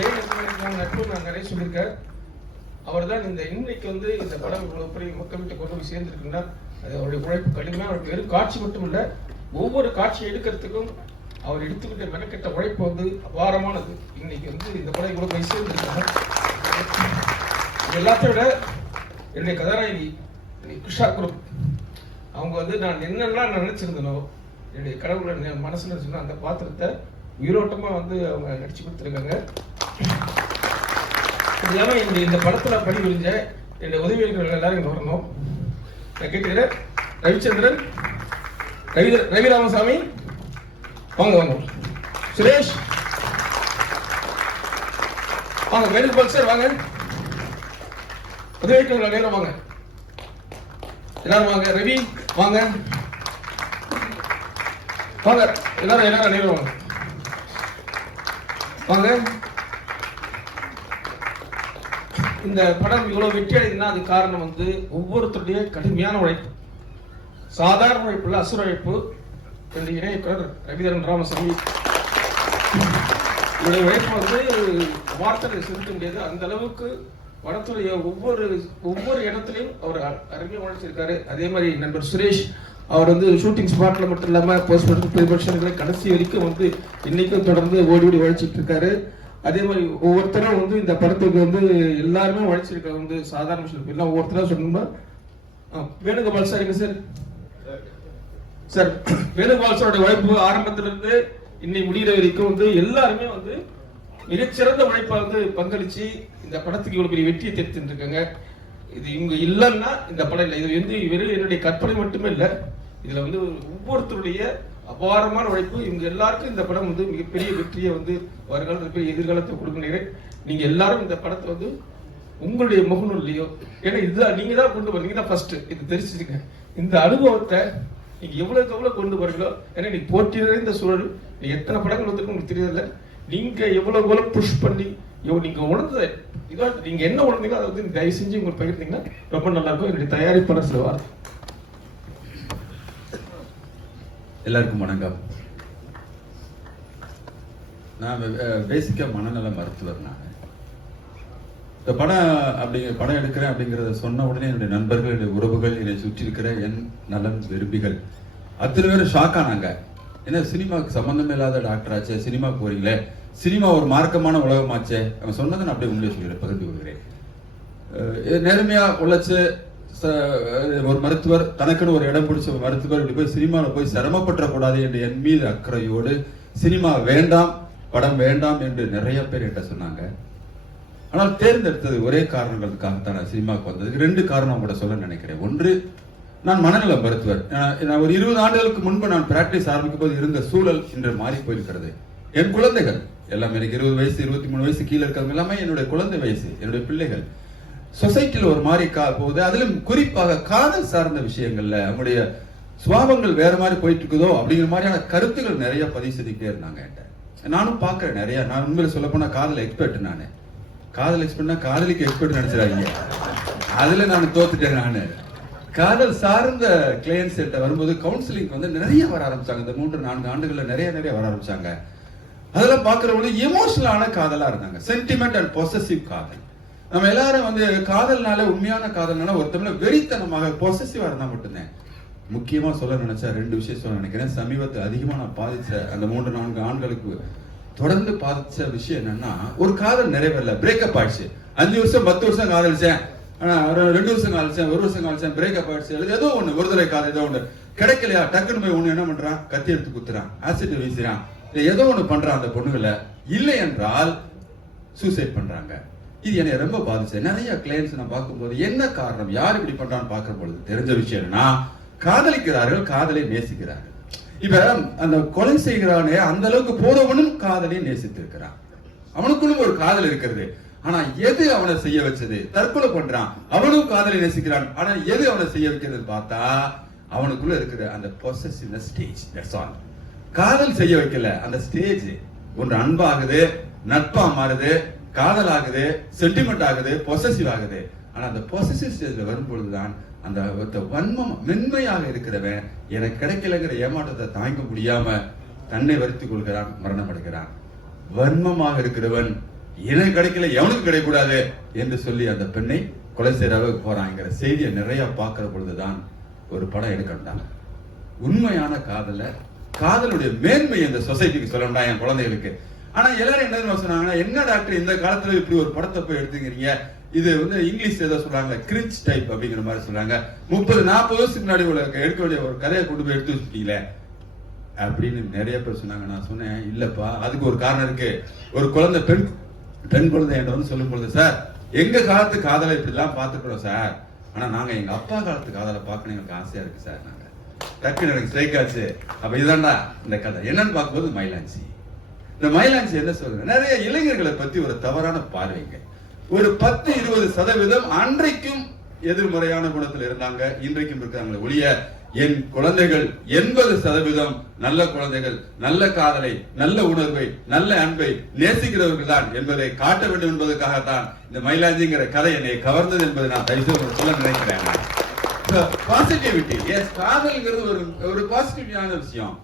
ஜெயலலிதா நட்பு நான் நிறைய சொல்லியிருக்கேன் அவர் தான் இந்த இன்னைக்கு வந்து இந்த படம் இவ்வளோ பெரிய மக்கள்கிட்ட கொண்டு போய் சேர்ந்துருக்குன்னா அது அவருடைய உழைப்பு கடுமையாக அவருக்கு வெறும் காட்சி மட்டும் இல்லை ஒவ்வொரு காட்சி எடுக்கிறதுக்கும் அவர் எடுத்துக்கிட்ட மெனக்கெட்ட உழைப்பு வந்து அபாரமானது. இன்னைக்கு வந்து இந்த படம் இவ்வளோ போய் சேர்ந்துருக்காங்க இது எல்லாத்தையும் விட என்னுடைய கதாநாயகி கிருஷா குஷா குரூப் அவங்க வந்து நான் என்னெல்லாம் நினைச்சிருந்தனோ என்னுடைய கடவுளை மனசில் சொன்னால் சொன்ன அந்த பாத்திரத்தை உயிரோட்டமாக வந்து அவங்க நடிச்சு கொடுத்துருக்காங்க. இது இல்லாம இந்த இந்த படத்தில் பணிபுரிஞ்ச என்னுடைய உதவியாளர்கள் எல்லாரும் இங்கே வரணும் நான் கேட்டுக்கிறேன். ரவிச்சந்திரன் ரவி ரவி ராமசாமி வாங்க வாங்க. சுரேஷ். வாங்க வேணுகோபால் சார் வாங்க. உதவியாளர்கள் நேரம் வாங்க. எல்லாரும் வாங்க. ரவி வாங்க. வாங்க எல்லாரும் எல்லாரும் நேரம் வாங்க. வாங்க. இந்த படம் இவ்வளவு வெற்றி அடையுதுன்னா அது காரணம் வந்து ஒவ்வொருத்தருடைய கடுமையான உழைப்பு. சாதாரண உழைப்பு இல்ல அசுர உழைப்பு ரெண்டு இணையக்கர் ரவிதரன் ராமசாமி. இவருடைய உழைப்பு வந்து வார்த்தைகளை செலுத்த முடியாது. அந்த அளவுக்கு படத்துடைய ஒவ்வொரு ஒவ்வொரு இடத்துலையும் அவர் அருமையாக உழைச்சிருக்காரு. அதே மாதிரி நண்பர் சுரேஷ் அவர் வந்து ஷூட்டிங் ஸ்பாட்ல மட்டும் இல்லாமல் போஸ்ட் ப்ரொடக்ஷன் ப்ரீ கடைசி வரைக்கும் வந்து இன்னைக்கும் தொடர்ந்து ஓடி ஓடி உழைச்சிட்டு இருக்காரு. அதே மாதிரி ஒவ்வொருத்தரும் வந்து இந்த படத்துக்கு வந்து எல்லாருமே உழைச்சிருக்காங்க வந்து சாதாரண விஷயம். இல்லை ஒவ்வொருத்தரா சொல்லணும்னா வேணுகோபால் சார் எங்க சார்? சார் வேணுகோபால் சாரோட உழைப்பு ஆரம்பத்துல இருந்து இன்னை முடிகிற வரைக்கும் வந்து எல்லாருமே வந்து மிகச்சிறந்த உழைப்பை வந்து பங்களிச்சு இந்த படத்துக்கு இவ்வளவு பெரிய வெற்றியை தெரிவித்து இருக்காங்க. இது இவங்க இல்லைன்னா இந்த படம் இல்லை. இது வந்து வெறும் என்னுடைய கற்பனை மட்டுமே இல்லை. இதுல வந்து ஒவ்வொருத்தருடைய அபாரமான உழைப்பு. இவங்க எல்லாருக்கும் இந்த படம் வந்து மிகப்பெரிய வெற்றியை வந்து வருங்காலத்தில் எதிர்காலத்தை கொடுக்குறீங்க நீங்க எல்லாரும் இந்த படத்தை வந்து உங்களுடைய முகநூல்லையோ ஏன்னா இதுதான் நீங்க தான் கொண்டு வரீங்க தான் ஃபர்ஸ்ட் இது தெரிஞ்சிருங்க இந்த அனுபவத்தை நீங்க எவ்வளோக்கு எவ்வளவு கொண்டு வரீங்களோ ஏன்னா நீ போட்டி நிறைந்த சூழல். நீ எத்தனை படங்கள் வந்திருக்கு உங்களுக்கு தெரியல நீங்க எவ்வளவு எவ்வளவு புஷ் பண்ணி எவ்வளவு நீங்க உணர்ந்த இதோ நீங்க என்ன உணர்ந்தீங்களோ அதை வந்து தயவு செஞ்சு உங்களுக்கு பகிர்ந்தீங்கன்னா ரொம்ப நல்லா இருக்கும். என்னுடைய தயாரிப்பாளர் சில வார்த்தை எல்லாருக்கும் வணக்கம். நான் பேசிக்காக மனநல மருத்துவர் நான் இந்த படம் அப்படிங்கிற படம் எடுக்கிறேன் அப்படிங்கிறத சொன்ன உடனே என்னுடைய நண்பர்கள் என்னுடைய உறவுகள் என்னை சுற்றி இருக்கிற என் நலன் விரும்பிகள் அத்தனை பேரும் ஷாக் ஆனாங்க. ஏன்னா சினிமாவுக்கு சம்பந்தமே இல்லாத டாக்டர் ஆச்சே சினிமாவுக்கு போறீங்களே சினிமா ஒரு மார்க்கமான உலகமாச்சே அவன் சொன்னதை நான் அப்படியே உண்மையை சொல்கிறேன் பகிர்ந்து கொள்கிறேன். நேர்மையாக உழைச்சு ஒரு மருத்துவர் தனக்குன்னு ஒரு இடம் பிடிச்ச ஒரு மருத்துவர் இப்படி போய் சினிமாவில் போய் சிரமப்பற்றக்கூடாது என்று என் மீது அக்கறையோடு சினிமா வேண்டாம் படம் வேண்டாம் என்று நிறைய பேர் என்கிட்ட சொன்னாங்க. ஆனால் தேர்ந்தெடுத்தது ஒரே காரணங்களுக்காகத்தான் நான் சினிமாவுக்கு வந்ததுக்கு ரெண்டு காரணம் கூட சொல்ல நினைக்கிறேன். ஒன்று நான் மனநல மருத்துவர். நான் நான் ஒரு இருபது ஆண்டுகளுக்கு முன்பு நான் பிராக்டிஸ் ஆரம்பிக்கும் போது இருந்த சூழல் இன்று மாறி போயிருக்கிறது. என் குழந்தைகள் எல்லாமே எனக்கு இருபது வயசு இருபத்தி மூணு வயசு கீழே இருக்கிறவங்க எல்லாமே என்னுடைய குழந்தை வயசு என்னுடைய பிள்ளைகள். சொசைட்டியில் ஒரு மாதிரி கா போகுது. அதிலும் குறிப்பாக காதல் சார்ந்த விஷயங்கள்ல அவங்களுடைய சுவாபங்கள் வேற மாதிரி போயிட்டு இருக்குதோ அப்படிங்கிற மாதிரியான கருத்துக்கள் நிறைய பதிவு செஞ்சுக்கிட்டே இருந்தாங்க என்கிட்ட. நானும் பார்க்குறேன் நிறைய. நான் உண்மையில சொல்ல போனா காதல் எக்ஸ்பர்ட் நான். காதல் எக்ஸ்பர்ட்னா காதலிக்கு எக்ஸ்பர்ட் நினைச்சிடாங்க அதுல நான் தோத்துட்டேன் நான். காதல் சார்ந்த கிளையன்ஸ் கிட்ட வரும்போது கவுன்சிலிங் வந்து நிறைய வர ஆரம்பிச்சாங்க. இந்த மூன்று நான்கு ஆண்டுகள்ல நிறைய நிறைய வர ஆரம்பிச்சாங்க. அதெல்லாம் பார்க்கறவங்க எமோஷனலான காதலா இருந்தாங்க. சென்டிமெண்ட் அண்ட் பொசசிவ் காதல். நம்ம எல்லாரும் வந்து காதல்னால உண்மையான காதல்னால ஒருத்தவங்கள வெறித்தனமாக பொசசிவா இருந்தா மட்டும்தான். முக்கியமா சொல்ல நினைச்சா ரெண்டு விஷயம் சொல்ல நினைக்கிறேன். சமீபத்தில் அதிகமா நான் பாதிச்ச அந்த மூன்று நான்கு ஆண்களுக்கு தொடர்ந்து பாதிச்ச விஷயம் என்னன்னா ஒரு காதல் நிறைவேறல பிரேக்கப் ஆயிடுச்சு. அஞ்சு வருஷம் பத்து வருஷம் காதலிச்சேன். ஆனா ஒரு ரெண்டு வருஷம் காதலிச்சேன் ஒரு வருஷம் காதலிச்சேன் பிரேக்கப் ஆயிடுச்சு. அல்லது ஏதோ ஒண்ணு ஒரு தடவை காதல் ஏதோ ஒண்ணு. கிடைக்கலையா? டக்குன்னு போய் ஒண்ணு என்ன பண்றான்? கத்தி எடுத்து குத்துறான். ஆசிட் வீசுறான். ஏதோ ஒண்ணு பண்றான் அந்த பொண்ணுகளை. இல்லை என்றால் சூசைட் பண்றாங்க. இது என்னை ரொம்ப பாதிச்சு நிறைய கிளைண்ட்ஸ் நான் பார்க்கும்போது என்ன காரணம் யார் இப்படி பண்றான்னு பார்க்கிற பொழுது தெரிஞ்ச விஷயம் என்னன்னா காதலிக்கிறார்கள் காதலை நேசிக்கிறார்கள். இப்ப அந்த கொலை செய்கிறானே அந்த அளவுக்கு போறவனும் காதலை நேசித்திருக்கிறான். அவனுக்குள்ளும் ஒரு காதல் இருக்கிறது. ஆனா எது அவனை செய்ய வச்சது? தற்கொலை பண்றான். அவனும் காதலை நேசிக்கிறான். ஆனா எது அவனை செய்ய வைக்கிறதுன்னு பார்த்தா அவனுக்குள்ள இருக்கிற அந்த பொசசிவ் ஸ்டேஜ் தட்ஸ் ஆல் காதல் செய்ய வைக்கல. அந்த ஸ்டேஜ் ஒன்று அன்பாகுது நட்பா மாறுது காதல் ஆகுது சென்டிமெண்ட் ஆகுது பொசசிவ் ஆகுது. ஆனா அந்த பொசசிவ் ஸ்டேஜ்ல வரும்பொழுதுதான் அந்த வன்மம் மென்மையாக இருக்கிறவன் எனக்கு கிடைக்கலங்கிற ஏமாற்றத்தை தாங்க முடியாம தன்னை வருத்தி கொள்கிறான் மரணம் அடைகிறான் வன்மமாக இருக்கிறவன் எனக்கு கிடைக்கல எவனுக்கு கிடைக்கூடாது என்று சொல்லி அந்த பெண்ணை கொலை செய்யற அளவுக்கு போறாங்கிற செய்தியை நிறைய பார்க்கிற பொழுதுதான் ஒரு படம் எடுக்கண்டாங்க உண்மையான காதல காதலுடைய மேன்மை இந்த சொசைட்டிக்கு சொல்லணும்டா என் குழந்தைகளுக்கு. ஆனா எல்லாரும் என்ன சொன்னாங்கன்னா என்ன டாக்டர் இந்த காலத்துல இப்படி ஒரு படத்தை போய் எடுத்துக்கிறீங்க இது வந்து இங்கிலீஷ் ஏதோ சொல்றாங்க கிரிச் டைப் அப்படிங்கிற மாதிரி சொல்றாங்க. முப்பது நாற்பது வருஷத்துக்கு முன்னாடி உள்ள எடுக்க வேண்டிய ஒரு கதையை கொண்டு போய் எடுத்து வச்சுட்டீங்களே? அப்படின்னு நிறைய பேர் சொன்னாங்க. நான் சொன்னேன் இல்லப்பா அதுக்கு ஒரு காரணம் இருக்கு. ஒரு குழந்தை பெண் பெண் குழந்தை என்கிட்ட வந்து சொல்லும் பொழுது சார் எங்க காலத்து காதலை இப்படிலாம் பார்த்துக்கிறோம் சார். ஆனா நாங்க எங்க அப்பா காலத்து காதலை பார்க்கணும் எங்களுக்கு ஆசையா இருக்கு சார் நாங்க. டக்குன்னு எனக்கு ஸ்ட்ரைக் ஆச்சு. அப்ப இதாண்டா இந்த கதை. என்னன்னு பார்க்கும்போது மயிலாஞ்சி. இந்த மயிலாஞ்சி என்ன சொல்றது நிறைய இளைஞர்களை பத்தி ஒரு தவறான பார்வைங்க. ஒரு பத்து இருபது சதவீதம் அன்றைக்கும் எதிர்மறையான குணத்துல இருந்தாங்க இன்றைக்கும் இருக்காங்களே ஒழிய என் குழந்தைகள் எண்பது சதவீதம் நல்ல குழந்தைகள் நல்ல காதலை நல்ல உணர்வை நல்ல அன்பை நேசிக்கிறவர்கள் தான் என்பதை காட்ட வேண்டும் என்பதற்காகத்தான் இந்த மயிலாஞ்சிங்கிற கதை என்னை கவர்ந்தது என்பதை நான் தயவுசெய்து சொல்ல நினைக்கிறேன். பாசிட்டிவிட்டி எஸ் காதல்ங்கிறது ஒரு ஒரு பாசிட்டிவிட்டியான விஷயம்.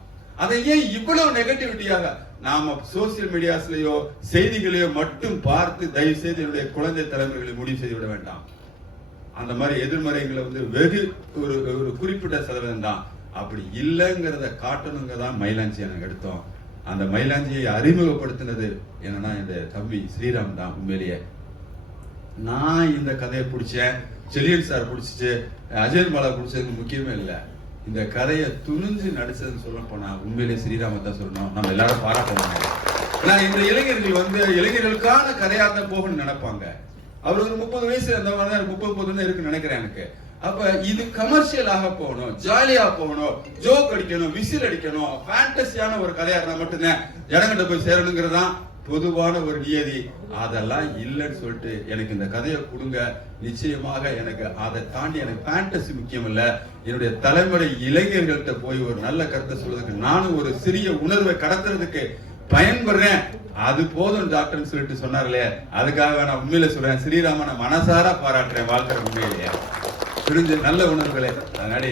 அதை ஏன் இவ்வளவு நெகட்டிவிட்டியாக நாம சோசியல் மீடியாஸ்லயோ செய்திகளையோ மட்டும் பார்த்து தயவு செய்து என்னுடைய குழந்தை தலைமுறைகளை முடிவு செய்து விட வேண்டாம். அந்த மாதிரி எதிர்மறைகளை வந்து வெகு ஒரு ஒரு குறிப்பிட்ட சதவீதம் தான். அப்படி இல்லைங்கிறத காட்டணுங்க தான் மயிலாஞ்சி எனக்கு எடுத்தோம். அந்த மயிலாஞ்சியை அறிமுகப்படுத்தினது என்னன்னா இந்த தம்பி ஸ்ரீராம் தான் உண்மையிலேயே. நான் இந்த கதையை பிடிச்சேன் செலியன் சார் பிடிச்சிச்சு அஜயன் பாலா பிடிச்சதுக்கு முக்கியமே இல்லை. இந்த கதையை துணிஞ்சு நடிச்சதுன்னு சொல்ல போனா உண்மையிலே ஸ்ரீராம தான் சொல்லணும். நம்ம எல்லாரும் பாராட்டணும் ஏன்னா இந்த இளைஞர்கள் வந்து இளைஞர்களுக்கான கதையா தான் போகணும்னு நினைப்பாங்க. அவர் ஒரு முப்பது வயசு அந்த மாதிரி தான் முப்பது முப்பது தான் இருக்குன்னு நினைக்கிறேன் எனக்கு. அப்ப இது கமர்ஷியலாக போகணும் ஜாலியா போகணும் ஜோக் அடிக்கணும் விசில் அடிக்கணும் ஃபேண்டசியான ஒரு கதையா இருந்தா மட்டும்தான் ஜனங்கிட்ட போய் சேரணுங்கிறதான் பொதுவான ஒரு நியதி. அதெல்லாம் இல்லைன்னு சொல்லிட்டு எனக்கு இந்த கதையை கொடுங்க. நிச்சயமாக எனக்கு அதை தாண்டி எனக்கு ஃபேண்டசி முக்கியம் இல்லை. என்னுடைய தலைமுறை இளைஞர்கள்ட்ட போய் ஒரு நல்ல கருத்தை சொல்றதுக்கு நானும் ஒரு சிறிய உணர்வை கடத்துறதுக்கு பயன்படுறேன். அது போதும் டாக்டர்னு சொல்லிட்டு சொன்னார்களே அதுக்காக நான் உண்மையில சொல்றேன். ஸ்ரீராமனை மனசார பாராட்டுறேன் வாழ்க்கை உண்மையிலேயே. புரிஞ்ச? நல்ல உணர்வுகளே. அதனாடி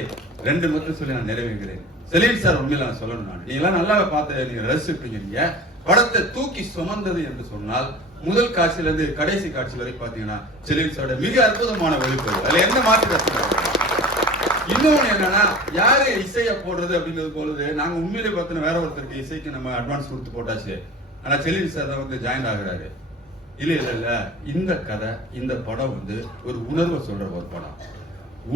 ரெண்டு மட்டும் சொல்லி நான் நிறைவேகிறேன் செலீன் சார் உண்மையில நான் சொல்லணும் நான். நீங்க எல்லாம் நல்லா பார்த்து நீங்க ரசிப்பீங்க நீங்க. படத்தை தூக்கி சுமந்தது என்று சொன்னால் முதல் காட்சியில இருந்து கடைசி காட்சி வரை பாத்தீங்கன்னா செலீன் மிக அற்புதமான வெளிப்பாடு. அதுல எந்த மாற்று கருத்து இன்னொன்னு என்னன்னா யாரு இசையை போடுறது அப்படிங்கிறது பொழுது நாங்க உண்மையிலே பார்த்தோன்னா வேற ஒருத்தருக்கு இசைக்கு நம்ம அட்வான்ஸ் கொடுத்து போட்டாச்சு. ஆனா செலின் சார் தான் வந்து ஜாயின் ஆகுறாரு. இல்ல இல்ல இல்ல. இந்த கதை இந்த படம் வந்து ஒரு உணர்வை சொல்ற ஒரு படம்.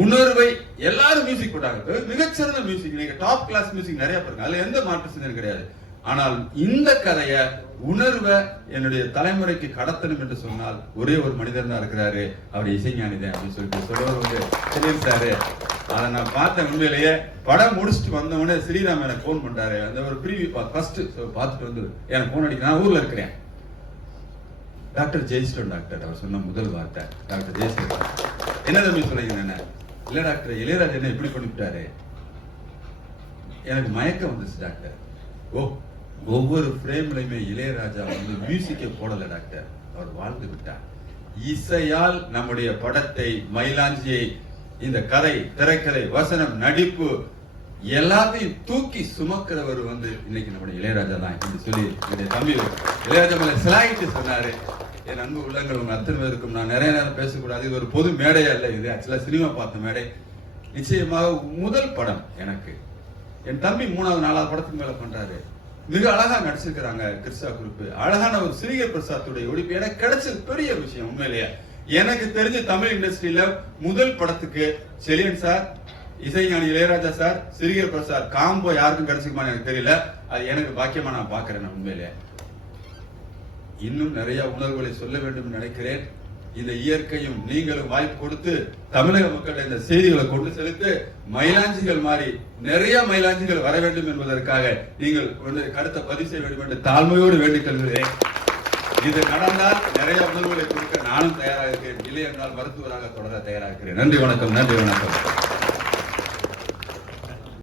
உணர்வை எல்லாரும் மியூசிக் போட்டாங்க. மிகச்சிறந்த மியூசிக் நீங்க டாப் கிளாஸ் மியூசிக் நிறைய பாருங்க. அதுல எந்த மாற்று சிந்தனை கிடையாது. ஆனால் இந்த கதையை உணர்வை என்னுடைய தலைமுறைக்கு கடத்தணும் என்று சொன்னால் ஒரே ஒரு மனிதர் தான் இருக்கிறாரு. அவர் இசைஞானிதான் அப்படின்னு சொல்லிட்டு சொல்லுவார் வந்து செலின் அதை நான் பார்த்தேன் உண்மையிலேயே படம் முடிச்சுட்டு வந்தவொடனே ஸ்ரீராம் எனக்கு ஃபோன் பண்றாரு. அந்த ஒரு ப்ரீவியூ ஃபர்ஸ்ட் பார்த்துட்டு வந்து எனக்கு ஃபோன் அடிக்க நான் ஊர்ல இருக்கிறேன். டாக்டர் ஜெயிச்சிட்டோம் டாக்டர் அவர் சொன்ன முதல் வார்த்தை. டாக்டர் ஜெயிச்சிட்டோம் என்ன தம்பி சொல்றீங்க என்ன? இல்ல டாக்டர் இளையராஜ் என்ன இப்படி பண்ணிவிட்டாரு? எனக்கு மயக்கம் வந்துச்சு டாக்டர். ஓ ஒவ்வொரு ஃப்ரேம்லயுமே இளையராஜா வந்து மியூசிக்கை போடலை டாக்டர் அவர் வாழ்ந்து விட்டார். இசையால் நம்முடைய படத்தை மயிலாஞ்சியை இந்த கதை திரைக்கதை வசனம் நடிப்பு எல்லாத்தையும் தூக்கி சுமக்கிறவர் வந்து இன்னைக்கு நம்முடைய இளையராஜா தான் என்று சொல்லி என்னுடைய தம்பி இளையராஜா மேல சிலாயிட்டு சொன்னாரு. என் அன்பு உள்ளங்கள் உங்க அத்தனை பேருக்கும் நான் நிறைய நேரம் பேசக்கூடாது. இது ஒரு பொது மேடையா இல்லை இது ஆக்சுவலா சினிமா பார்த்த மேடை. நிச்சயமாக முதல் படம் எனக்கு. என் தம்பி மூணாவது நாலாவது படத்துக்கு மேல பண்றாரு. மிக அழகா நடிச்சிருக்கிறாங்க கிருஷ்ணா குரூப் அழகான ஒரு சிறிய பிரசாத்துடைய ஒழிப்பு. எனக்கு கிடைச்சது பெரிய விஷயம் உண்மையிலேயே. எனக்கு தெரிஞ்ச தமிழ் இண்டஸ்ட்ரியில முதல் படத்துக்கு செலியன் சார் இசைஞானி இளையராஜா சார் சிறியர் பிரசாத் காம்போ யாருக்கும் கிடைச்சிக்குமான்னு எனக்கு தெரியல. அது எனக்கு பாக்கியமா நான் பாக்குறேன் நான் உண்மையிலேயே. இன்னும் நிறைய உணர்வுகளை சொல்ல வேண்டும் நினைக்கிறேன். இந்த இயற்கையும் நீங்களும் வாய்ப்பு கொடுத்து தமிழக மக்கள் இந்த செய்திகளை கொண்டு செலுத்து மயிலாஞ்சிகள் மாறி நிறைய மயிலாஞ்சிகள் வர வேண்டும் என்பதற்காக நீங்கள் கொண்டு கருத்தை பதிவு செய்ய வேண்டும் என்று தாழ்மையோடு வேண்டிக் கொள்கிறேன். இது நடந்தால் நிறைய உணர்வுகளை கொடுக்க நானும் தயாராக இருக்கிறேன். இல்லை என்றால் மருத்துவராக தொடர தயாராக இருக்கிறேன். நன்றி வணக்கம் நன்றி வணக்கம்.